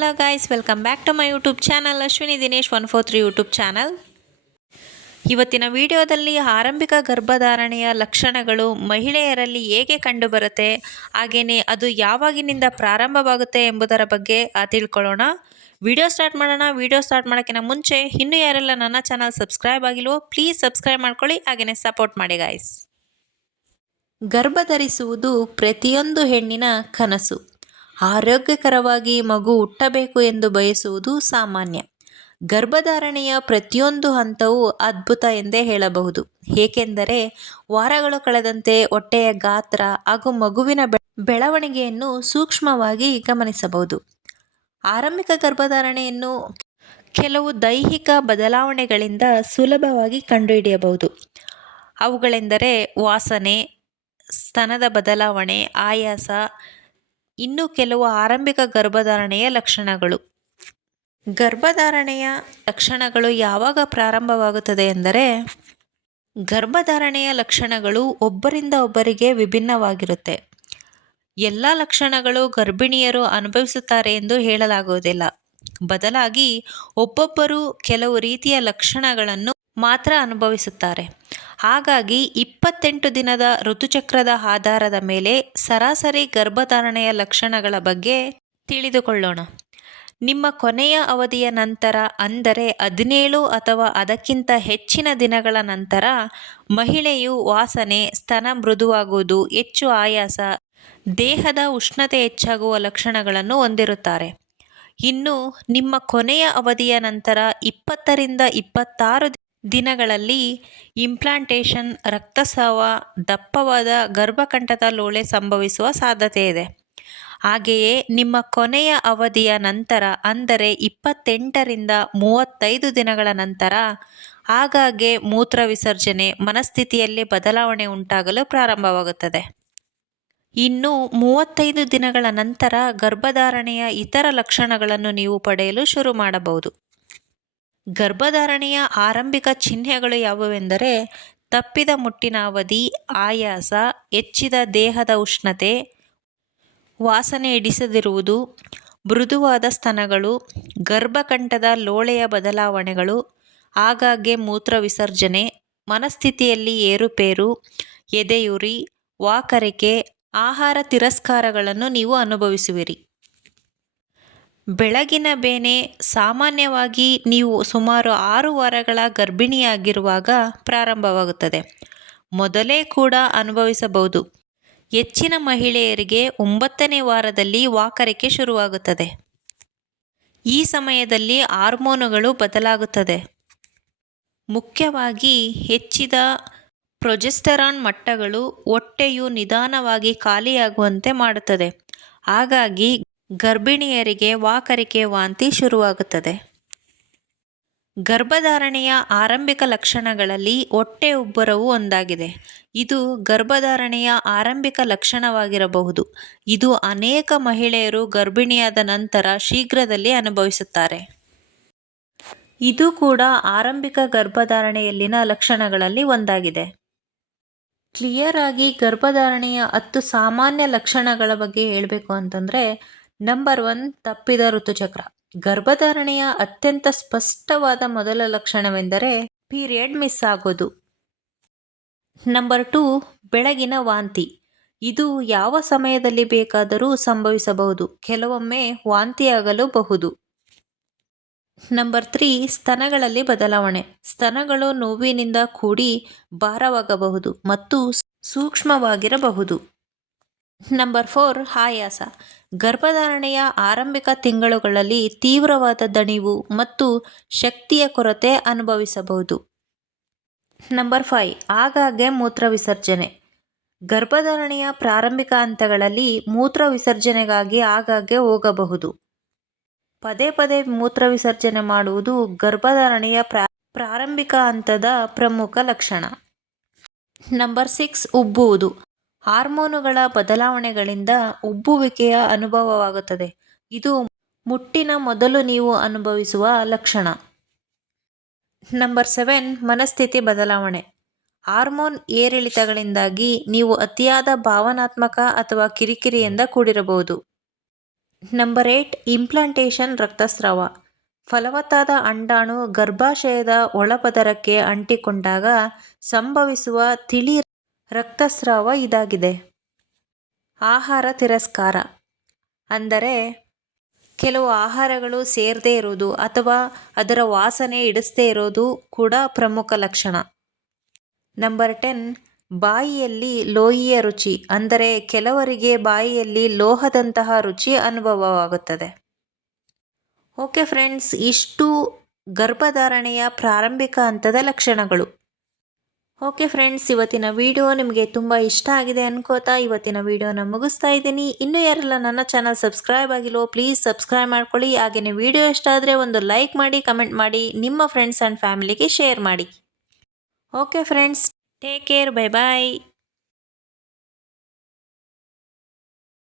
Hello guys, welcome back to my YouTube channel Ashwini Dinesh 143 YouTube channel. ಇವತ್ತಿನ ವಿಡಿಯೋದಲ್ಲಿ ಆರಂಭಿಕ ಗರ್ಭಧಾರಣೆಯ ಲಕ್ಷಣಗಳು ಮಹಿಳೆಯರಲ್ಲಿ ಹೇಗೆ ಕಂಡುಬರುತ್ತೆ, ಹಾಗೆಯೇ ಅದು ಯಾವಾಗಿನಿಂದ ಪ್ರಾರಂಭವಾಗುತ್ತೆ ಎಂಬುದರ ಬಗ್ಗೆ ತಿಳ್ಕೊಳ್ಳೋಣ. ವಿಡಿಯೋ ಸ್ಟಾರ್ಟ್ ಮಾಡೋಣ. ವಿಡಿಯೋ ಸ್ಟಾರ್ಟ್ ಮಾಡೋಕ್ಕಿಂತ ಮುಂಚೆ ಇನ್ನೂ ಯಾರೆಲ್ಲ ನನ್ನ ಚಾನಲ್ ಸಬ್ಸ್ಕ್ರೈಬ್ ಆಗಿಲ್ವೋ ಪ್ಲೀಸ್ ಸಬ್ಸ್ಕ್ರೈಬ್ ಮಾಡ್ಕೊಳ್ಳಿ, ಹಾಗೆಯೇ ಸಪೋರ್ಟ್ ಮಾಡಿ ಗಾಯ್ಸ್. ಗರ್ಭಧರಿಸುವುದು ಪ್ರತಿಯೊಂದು ಹೆಣ್ಣಿನ ಕನಸು. ಆರೋಗ್ಯಕರವಾಗಿ ಮಗು ಹುಟ್ಟಬೇಕು ಎಂದು ಬಯಸುವುದು ಸಾಮಾನ್ಯ. ಗರ್ಭಧಾರಣೆಯ ಪ್ರತಿಯೊಂದು ಹಂತವೂ ಅದ್ಭುತ ಎಂದೇ ಹೇಳಬಹುದು. ಏಕೆಂದರೆ ವಾರಗಳು ಕಳೆದಂತೆ ಹೊಟ್ಟೆಯ ಗಾತ್ರ ಹಾಗೂ ಮಗುವಿನ ಬೆಳವಣಿಗೆಯನ್ನು ಸೂಕ್ಷ್ಮವಾಗಿ ಗಮನಿಸಬಹುದು. ಆರಂಭಿಕ ಗರ್ಭಧಾರಣೆಯನ್ನು ಕೆಲವು ದೈಹಿಕ ಬದಲಾವಣೆಗಳಿಂದ ಸುಲಭವಾಗಿ ಕಂಡುಹಿಡಿಯಬಹುದು. ಅವುಗಳೆಂದರೆ ವಾಸನೆ, ಸ್ತನದ ಬದಲಾವಣೆ, ಆಯಾಸ. ಇನ್ನು ಕೆಲವು ಆರಂಭಿಕ ಗರ್ಭಧಾರಣೆಯ ಲಕ್ಷಣಗಳು. ಗರ್ಭಧಾರಣೆಯ ಲಕ್ಷಣಗಳು ಯಾವಾಗ ಪ್ರಾರಂಭವಾಗುತ್ತದೆ ಎಂದರೆ, ಗರ್ಭಧಾರಣೆಯ ಲಕ್ಷಣಗಳು ಒಬ್ಬರಿಂದ ಒಬ್ಬರಿಗೆ ವಿಭಿನ್ನವಾಗಿರುತ್ತೆ. ಎಲ್ಲ ಲಕ್ಷಣಗಳು ಗರ್ಭಿಣಿಯರು ಅನುಭವಿಸುತ್ತಾರೆ ಎಂದು ಹೇಳಲಾಗುವುದಿಲ್ಲ. ಬದಲಾಗಿ ಒಬ್ಬೊಬ್ಬರು ಕೆಲವು ರೀತಿಯ ಲಕ್ಷಣಗಳನ್ನು ಮಾತ್ರ ಅನುಭವಿಸುತ್ತಾರೆ. ಹಾಗಾಗಿ 28 ದಿನದ ಋತುಚಕ್ರದ ಆಧಾರದ ಮೇಲೆ ಸರಾಸರಿ ಗರ್ಭಧಾರಣೆಯ ಲಕ್ಷಣಗಳ ಬಗ್ಗೆ ತಿಳಿದುಕೊಳ್ಳೋಣ. ನಿಮ್ಮ ಕೊನೆಯ ಅವಧಿಯ ನಂತರ, ಅಂದರೆ 17 ಅಥವಾ ಅದಕ್ಕಿಂತ ಹೆಚ್ಚಿನ ದಿನಗಳ ನಂತರ, ಮಹಿಳೆಯು ವಾಸನೆ, ಸ್ತನ ಮೃದುವಾಗುವುದು, ಹೆಚ್ಚು ಆಯಾಸ, ದೇಹದ ಉಷ್ಣತೆ ಹೆಚ್ಚಾಗುವ ಲಕ್ಷಣಗಳನ್ನು ಹೊಂದಿರುತ್ತಾರೆ. ಇನ್ನು ನಿಮ್ಮ ಕೊನೆಯ ಅವಧಿಯ ನಂತರ 20 ರಿಂದ 26 ದಿನಗಳಲ್ಲಿ ಇಂಪ್ಲಾಂಟೇಷನ್, ರಕ್ತಸ್ರಾವ, ದಪ್ಪವಾದ ಗರ್ಭಕಂಠದ ಲೋಳೆ ಸಂಭವಿಸುವ ಸಾಧ್ಯತೆ ಇದೆ. ಹಾಗೆಯೇ ನಿಮ್ಮ ಕೊನೆಯ ಅವಧಿಯ ನಂತರ, ಅಂದರೆ 28 ರಿಂದ 35 ದಿನಗಳ ನಂತರ, ಆಗಾಗ್ಗೆ ಮೂತ್ರ ವಿಸರ್ಜನೆ, ಮನಸ್ಥಿತಿಯಲ್ಲಿ ಬದಲಾವಣೆ ಉಂಟಾಗಲು ಪ್ರಾರಂಭವಾಗುತ್ತದೆ. ಇನ್ನು 35 ದಿನಗಳ ನಂತರ ಗರ್ಭಧಾರಣೆಯ ಇತರ ಲಕ್ಷಣಗಳನ್ನು ನೀವು ಪಡೆಯಲು ಶುರು ಮಾಡಬಹುದು. ಗರ್ಭಧಾರಣೆಯ ಆರಂಭಿಕ ಚಿಹ್ನೆಗಳು ಯಾವುವೆಂದರೆ, ತಪ್ಪಿದ ಮುಟ್ಟಿನ ಅವಧಿ, ಆಯಾಸ, ಹೆಚ್ಚಿದ ದೇಹದ ಉಷ್ಣತೆ, ವಾಸನೆ ಹಿಡಿಸದಿರುವುದು, ಮೃದುವಾದ ಸ್ತನಗಳು, ಗರ್ಭಕಂಠದ ಲೋಳೆಯ ಬದಲಾವಣೆಗಳು, ಆಗಾಗ್ಗೆ ಮೂತ್ರ ವಿಸರ್ಜನೆ, ಮನಸ್ಥಿತಿಯಲ್ಲಿ ಏರುಪೇರು, ಎದೆಯುರಿ, ವಾಕರಿಕೆ, ಆಹಾರ ತಿರಸ್ಕಾರಗಳನ್ನು ನೀವು ಅನುಭವಿಸುವಿರಿ. ಬೆಳಗಿನ ಬೇನೆ ಸಾಮಾನ್ಯವಾಗಿ ನೀವು ಸುಮಾರು 6 ವಾರಗಳ ಗರ್ಭಿಣಿಯಾಗಿರುವಾಗ ಪ್ರಾರಂಭವಾಗುತ್ತದೆ. ಮೊದಲೇ ಕೂಡ ಅನುಭವಿಸಬಹುದು. ಹೆಚ್ಚಿನ ಮಹಿಳೆಯರಿಗೆ 9ನೇ ವಾರದಲ್ಲಿ ವಾಕರಿಕೆ ಶುರುವಾಗುತ್ತದೆ. ಈ ಸಮಯದಲ್ಲಿ ಹಾರ್ಮೋನುಗಳು ಬದಲಾಗುತ್ತದೆ. ಮುಖ್ಯವಾಗಿ ಹೆಚ್ಚಿದ ಪ್ರೊಜೆಸ್ಟರಾನ್ ಮಟ್ಟಗಳು ಹೊಟ್ಟೆಯು ನಿಧಾನವಾಗಿ ಖಾಲಿಯಾಗುವಂತೆ ಮಾಡುತ್ತದೆ. ಹಾಗಾಗಿ ಗರ್ಭಿಣಿಯರಿಗೆ ವಾಕರಿಕೆ, ವಾಂತಿ ಶುರುವಾಗುತ್ತದೆ. ಗರ್ಭಧಾರಣೆಯ ಆರಂಭಿಕ ಲಕ್ಷಣಗಳಲ್ಲಿ ಹೊಟ್ಟೆ ಉಬ್ಬರವು ಒಂದಾಗಿದೆ. ಇದು ಗರ್ಭಧಾರಣೆಯ ಆರಂಭಿಕ ಲಕ್ಷಣವಾಗಿರಬಹುದು. ಇದು ಅನೇಕ ಮಹಿಳೆಯರು ಗರ್ಭಿಣಿಯಾದ ನಂತರ ಶೀಘ್ರದಲ್ಲಿ ಅನುಭವಿಸುತ್ತಾರೆ. ಇದು ಕೂಡ ಆರಂಭಿಕ ಗರ್ಭಧಾರಣೆಯಲ್ಲಿನ ಲಕ್ಷಣಗಳಲ್ಲಿ ಒಂದಾಗಿದೆ. ಕ್ಲಿಯರ್ ಆಗಿ ಗರ್ಭಧಾರಣೆಯ 10 ಸಾಮಾನ್ಯ ಲಕ್ಷಣಗಳ ಬಗ್ಗೆ ಹೇಳಬೇಕು ಅಂತಂದರೆ, ನಂಬರ್ 1, ತಪ್ಪಿದ ಋತುಚಕ್ರ. ಗರ್ಭಧಾರಣೆಯ ಅತ್ಯಂತ ಸ್ಪಷ್ಟವಾದ ಮೊದಲ ಲಕ್ಷಣವೆಂದರೆ ಪೀರಿಯಡ್ ಮಿಸ್ ಆಗೋದು. ನಂಬರ್ 2, ಬೆಳಗಿನ ವಾಂತಿ. ಇದು ಯಾವ ಸಮಯದಲ್ಲಿ ಬೇಕಾದರೂ ಸಂಭವಿಸಬಹುದು. ಕೆಲವೊಮ್ಮೆ ವಾಂತಿಯಾಗಲೂಬಹುದು. ನಂಬರ್ 3, ಸ್ತನಗಳಲ್ಲಿ ಬದಲಾವಣೆ. ಸ್ತನಗಳು ನೋವಿನಿಂದ ಕೂಡಿ ಭಾರವಾಗಬಹುದು ಮತ್ತು ಸೂಕ್ಷ್ಮವಾಗಿರಬಹುದು. ನಂಬರ್ 4, ಆಯಾಸ. ಗರ್ಭಧಾರಣೆಯ ಆರಂಭಿಕ ತಿಂಗಳುಗಳಲ್ಲಿ ತೀವ್ರವಾದ ದಣಿವು ಮತ್ತು ಶಕ್ತಿಯ ಕೊರತೆ ಅನುಭವಿಸಬಹುದು. ನಂಬರ್ 5, ಆಗಾಗ್ಗೆ ಮೂತ್ರ ವಿಸರ್ಜನೆ. ಗರ್ಭಧಾರಣೆಯ ಪ್ರಾರಂಭಿಕ ಹಂತಗಳಲ್ಲಿ ಮೂತ್ರ ವಿಸರ್ಜನೆಗಾಗಿ ಆಗಾಗ್ಗೆ ಹೋಗಬಹುದು. ಪದೇ ಪದೇ ಮೂತ್ರ ವಿಸರ್ಜನೆ ಮಾಡುವುದು ಗರ್ಭಧಾರಣೆಯ ಪ್ರಾರಂಭಿಕ ಹಂತದ ಪ್ರಮುಖ ಲಕ್ಷಣ. ನಂಬರ್ 6, ಉಬ್ಬುವುದು. ಹಾರ್ಮೋನುಗಳ ಬದಲಾವಣೆಗಳಿಂದ ಉಬ್ಬುವಿಕೆಯ ಅನುಭವವಾಗುತ್ತದೆ. ಇದು ಮುಟ್ಟಿನ ಮೊದಲು ನೀವು ಅನುಭವಿಸುವ ಲಕ್ಷಣ. ನಂಬರ್ 7, ಮನಸ್ಥಿತಿ ಬದಲಾವಣೆ. ಹಾರ್ಮೋನ್ ಏರಿಳಿತಗಳಿಂದಾಗಿ ನೀವು ಅತಿಯಾದ ಭಾವನಾತ್ಮಕ ಅಥವಾ ಕಿರಿಕಿರಿಯಿಂದ ಕೂಡಿರಬಹುದು. Number 8 implantation ರಕ್ತಸ್ರಾವ. ಫಲವತ್ತಾದ ಅಂಡಾಣು ಗರ್ಭಾಶಯದ ಒಳಪದರಕ್ಕೆ ಅಂಟಿಕೊಂಡಾಗ ಸಂಭವಿಸುವ ತಿಳಿ ರಕ್ತಸ್ರಾವ ಇದಾಗಿದೆ. ಆಹಾರ ತಿರಸ್ಕಾರ ಅಂದರೆ ಕೆಲವು ಆಹಾರಗಳು ಸೇರದೇ ಇರೋದು ಅಥವಾ ಅದರ ವಾಸನೆ ಹಿಡಿಸದೇ ಇರೋದು ಕೂಡ ಪ್ರಮುಖ ಲಕ್ಷಣ. ನಂಬರ್ 10 ಬಾಯಿಯಲ್ಲಿ ಲೋಹಿಯ ರುಚಿ ಅಂದರೆ ಕೆಲವರಿಗೆ ಬಾಯಿಯಲ್ಲಿ ಲೋಹದಂತಹ ರುಚಿ ಅನುಭವವಾಗುತ್ತದೆ. ಓಕೆ ಫ್ರೆಂಡ್ಸ್, ಇಷ್ಟು ಗರ್ಭಧಾರಣೆಯ ಪ್ರಾರಂಭಿಕ ಹಂತದ ಲಕ್ಷಣಗಳು. ಓಕೆ ಫ್ರೆಂಡ್ಸ್, ಇವತ್ತಿನ ವಿಡಿಯೋ ನಿಮಗೆ ತುಂಬ ಇಷ್ಟ ಆಗಿದೆ ಅನ್ಕೋತಾ ಇವತ್ತಿನ ವಿಡಿಯೋನ ಮುಗಿಸ್ತಾ ಇದ್ದೀನಿ. ಇನ್ನೂ ಯಾರೆಲ್ಲ ನನ್ನ ಚಾನಲ್ ಸಬ್ಸ್ಕ್ರೈಬ್ ಆಗಿಲ್ಲೋ ಪ್ಲೀಸ್ ಸಬ್ಸ್ಕ್ರೈಬ್ ಮಾಡ್ಕೊಳ್ಳಿ. ಹಾಗೆಯೇ ವಿಡಿಯೋ ಇಷ್ಟ ಆದರೆ ಒಂದು ಲೈಕ್ ಮಾಡಿ, ಕಮೆಂಟ್ ಮಾಡಿ, ನಿಮ್ಮ ಫ್ರೆಂಡ್ಸ್ ಆ್ಯಂಡ್ ಫ್ಯಾಮಿಲಿಗೆ ಶೇರ್ ಮಾಡಿ. Okay friends, take care, bye ಬಾಯ್.